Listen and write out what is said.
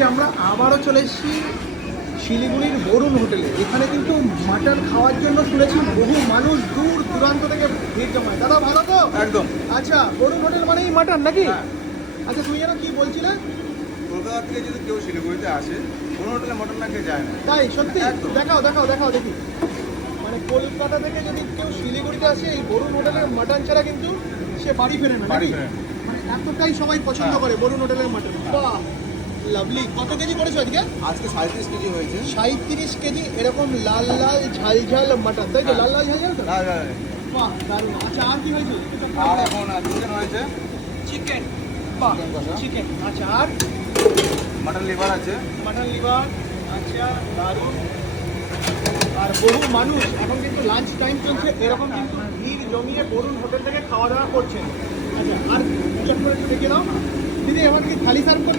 আজকে আমরা আবারও চলে এসেছি শিলিগুড়ির বরুণ হোটেলে। এখানে কিন্তু মাটন খাওয়ার জন্য শুনেছি বহু মানুষ দূর দূরান্ত থেকে ভিড় জমায়। দাদা ভালো তো? একদম। আচ্ছা, বরুণ হোটেল মানেই মাটন নাকি? হ্যাঁ। আচ্ছা, তুমি যেন কি বলছিলে? কলকাতা থেকে যদি কেউ শিলিগুড়িতে আসে কোনো হোটেলে মটন না খেয়ে যায় না। তাই সত্যি? একদম। দেখাও দেখাও দেখাও দেখি। মানে কলকাতা থেকে যদি কেউ শিলিগুড়িতে আসে এই বরুণ হোটেলের মাটন ছাড়া কিন্তু সে বাড়ি ফেরে না বাড়ি নাকি? ফেরে না। মানে এতটাই সবাই পছন্দ করে বরুণ হোটেলের মাটন। বাহ, লাভলি। কত কেজি করেছো আজকে? আজকে 37 কেজি হয়েছে। 37 কেজি এরকম লাল লাল ঝাল ঝাল মাটন, তাই তো? হ্যাঁ। লাল লাল ঝাল ঝাল তো? হ্যাঁ, হ্যাঁ। বাহ, দারুণ। আচ্ছা, আর কি হয়েছে? আর এখন চিকেন হয়েছে, চিকেন। বাহ, চিকেন কষা। চিকেন। আচ্ছা, আর মাটন লিভার আছে। Mutton liver. আচ্ছা, দারুণ। আর বহু মানুষ এখন কিন্তু লাঞ্চ টাইম চলছে, এরকম কিন্তু ভিড় জমিয়ে বরুণ হোটেল থেকে খাওয়া দাওয়া করছেন। আচ্ছা, আর চট করে একটু দেখিয়ে দাও দিদি। এখন কি থালি সার্ভ করছে?